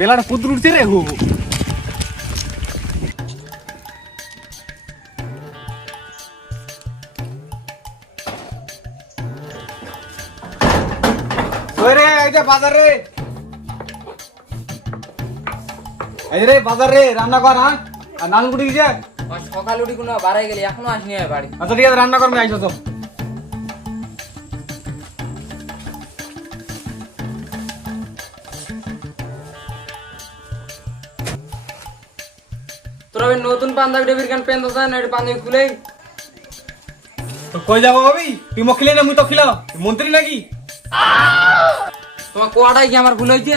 বেলাটা কুদুর উঠছে রে হু রে এইটা বাজার রে এই রে বাজার রে রান্না কর হ্যাঁ আর নান গুটি গিয়ে সকাল উঠি কোনো বাড়াই গেলি এখনো আসনি বাড়ি। আচ্ছা ঠিক আছে রান্না করবি আইসো তো তোরা ওই নতুন পাঞ্জাবি ডেবির গান পেন দোকান না পাঞ্জাবি খুলেই তো কই যাবো ভাবি তুই মখিলে না মুই তো খিলাও মন্ত্রী নাকি তোমার কোয়াটাই কি আমার ভুল হয়েছে?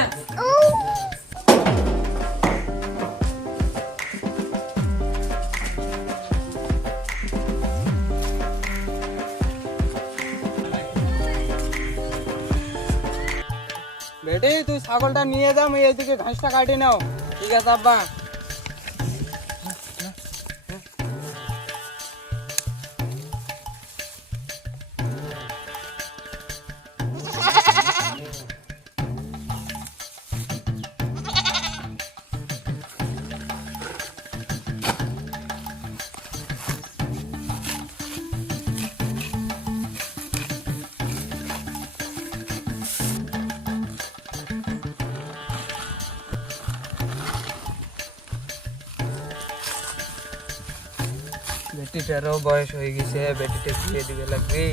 বেটি তুই ছাগলটা নিয়ে যা আমি এইদিকে ঘাসটা কাটি নাও। ঠিক আছে আব্বা। বেটিটারও বয়স হয়ে গেছে, বেটিটা বিয়ে দিবে লাগবে।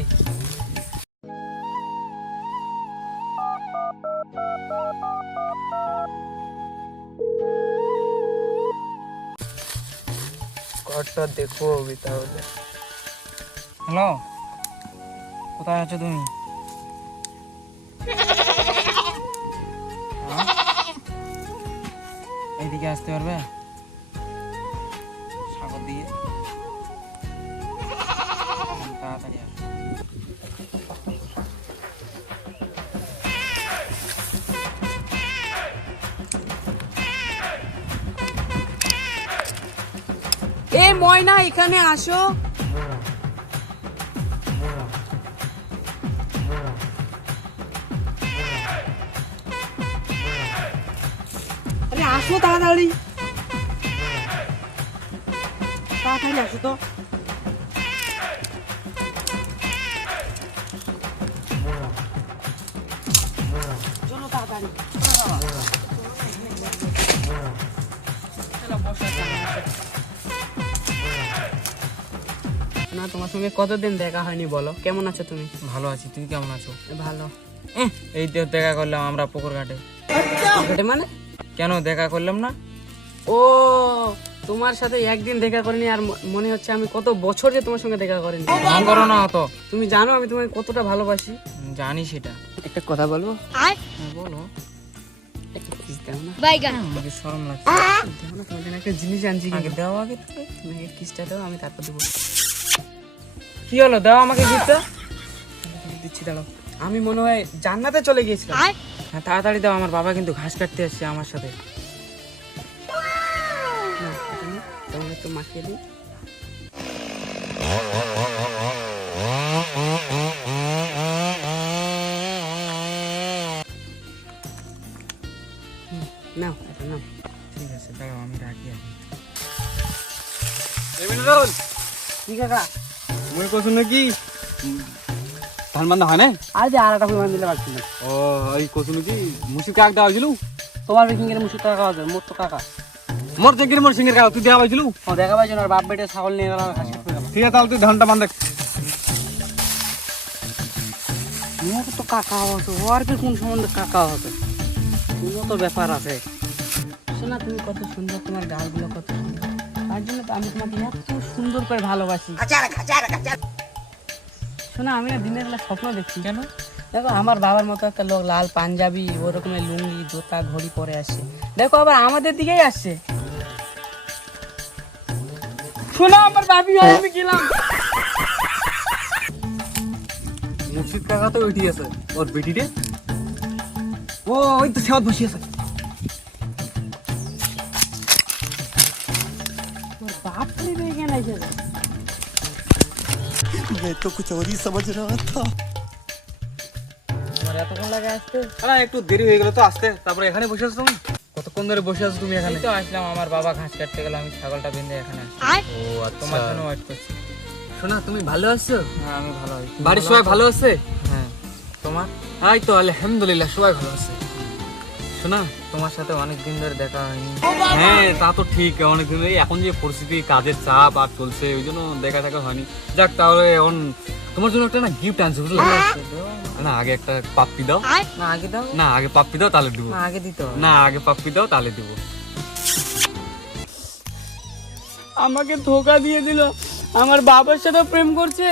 ঘরটা দেখো তাহলে। হ্যালো, কোথায় আছো তুমি? এইদিকে আসতে পারবে সাগর দিয়ে? তাড়াতাড়ি আসো। এ ময়না এখানে আসো। আরে আসো তাড়াতাড়ি, তাড়াতাড়ি আসো তো। চলো তাড়াতাড়ি। না তোমার সঙ্গে কতদিন দেখা হয়নি, বলো কেমন আছো তুমি? ভালো আছি, তুমি কেমন আছো? ভালো। এই তো দেখা করলাম আমরা পুকুর ঘাটে। মানে কেন দেখা করলাম না? ও তোমার সাথে একদিন দেখা করিনি আর মনে হচ্ছে আমি কত বছর যে তোমার সঙ্গে দেখা করিনি। মন করো না অত। তুমি জানো আমি তোমাকে কতটা ভালোবাসি। জানি সেটা। একটা কথা বলবো? হ্যাঁ, বলো। একটা কিস দাও না। আমাকে শরম লাগছে। দাও না, তোমার জন্য একটা জিনিস আনছি। আগে দাও, আগে তুমি আগে কিসটা দাও, আমি তারপর দেবো। কি হলো, দাও আমাকে গিফটটা। দিচ্ছি, দাঁড়াও। আমি মনে হয় জান্নাতে চলে গিয়েছিলাম। হ্যাঁ তাড়াতাড়ি দাও, আমার বাবা কিন্তু ঘাস কাটতে আসছে আমার সাথে। তোমাকে একটু মাখিয়ে দিই। নাও এটা নাও। ঠিক আছে দাঁড়াও, আমি রাখি আগে। এমএনরুল কি কাকা? মুই কইছ নাকি ধান বান্ধা হয় না আর যে আর একটা পরিমাণ দিলে পারছি না। ও এই কইছ নাকি মুসি কাক দেওয়া হইছিল তোমার বেকিংয়ের মুসুর টাকা আছে, মোট তো কাকা। মোর জেগির মোর সিংহের কাক তুই দেওয়া হইছিল ও দেখা পাইছো না, বাপ বেটে ছাগল নিয়ে গেল, হাসি করে গেল। ঠিক আছে তাহলে তুই ধানটা বান্ধে মোর তো কাকা আছে, ও আর কি কোন সম্বন্ধে কাকা আছে, কোনো তো ব্যাপার আছে। শোনা তুমি কত সুন্দর, তোমার গালগুলো কত সুন্দর, তার জন্য তো আমি তোমাকে এত সুন্দর করে ভালোবাসি। শোনা আমি না দিনের বেলা স্বপ্ন দেখছি। কেন? দেখো আমার বাবার মতো একটা লোক লাল পাঞ্জাবি ওরকমের লুঙ্গি জুতা ঘড়ি পরে আসছে, দেখো আবার আমাদের দিকেই আসছে। শোনা আমার ভাবি হয়, আমি গেলাম। মুসির কাকা তো উঠি আছে ওর বেটি রে ও ওই তো সেওত বসি আছে তোর বাপ রে কেন আইছে? मैं तो कुछ और ही समझ रहा था। তোমার এতক্ষণ লাগে আসতে? আরে একটু দেরি হয়ে গেল তো আসতে, তারপরে এখানে বসে আছো তুমি কত কতক্ষণ ধরে বসে আছো তুমি এখানে? এই তো আসলাম, আমার বাবা ঘাস কাটতে গেল, আমি ছাগলটা বেঁধে এখানে আসছি। ও আচ্ছা। তোমার জন্য ওয়েট করছি। শোনা, তুমি ভালো আছো? হ্যাঁ আমি ভালো আছি। বাড়ির সবাই ভালো আছে? হ্যাঁ। তোমার? এই তো আলহামদুলিল্লাহ সবাই ভালো আছে। শোনা, তোমার সাথে অনেক দিন ধরে দেখা হয়নি। হ্যাঁ তা তো ঠিক, অনেকদিন ধরে এখন যে পরিস্থিতি, কাজের চাপ আর চলছে, ওই জন্য দেখা টাকা হয়নি। যাক, তাহলে এখন তোমার জন্য একটা না গিফট আনছি, বুঝলে? না আগে একটা পাপ্পি দাও। না আগে দাও। না আগে পাপ্পি দাও তাহলে দিব। না আগে দিতে হবে। না আগে পাপ্পি দাও তাহলে দিব। আমাকে ধোকা দিয়ে দিল, আমার বাবার সাথে প্রেম করছে,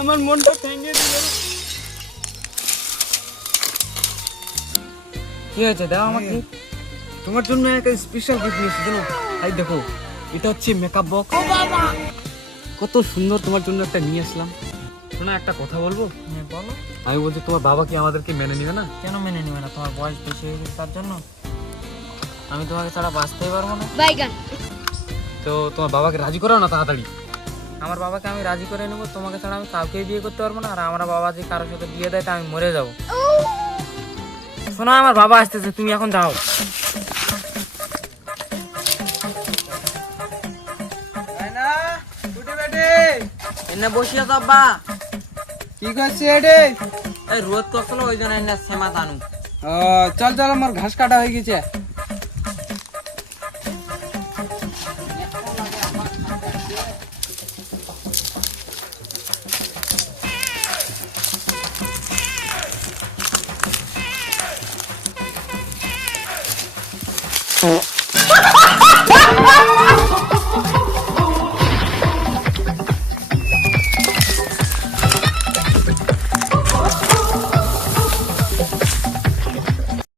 আমার মনটা ভেঙে দিল। কি হয়েছে, দাও আমাকে। তোমার জন্য একটা স্পেশাল গিফট নিয়েছি, জানো? এই দেখো, এটা হচ্ছে মেকআপ বক্স। কত সুন্দর, তোমার জন্য একটা নিয়ে আসলাম। শোনা, একটা কথা বলবো? হ্যাঁ বলো। আমি বলছি, তোমার বাবা কি আমাদেরকে মেনে নিবে না? কেন মেনে নিবে না? তোমার বয়স বেশি হয়ে গেছে তার জন্য? আমি তোমাকে ছাড়া বাঁচতেই পারবো না। তো তোমার বাবাকে রাজি করাও না তাড়াতাড়ি। আমার বাবাকে আমি রাজি করে নেবো, তোমাকে ছাড়া আমি কাউকেই বিয়ে করতে পারবো না। আর আমার বাবা যদি কারোর সাথে বিয়ে দেয় তা আমি মরে যাবো। শোনো, আমার বাবা আসতেছে, তুমি এখন যাও। এনে বসিয়া যাবা। কি করছে এডে? এই রোদ করছিল, ওই জন্য এনে সেমা দানু। চল চল, আমার ঘাস কাটা হয়ে গেছে।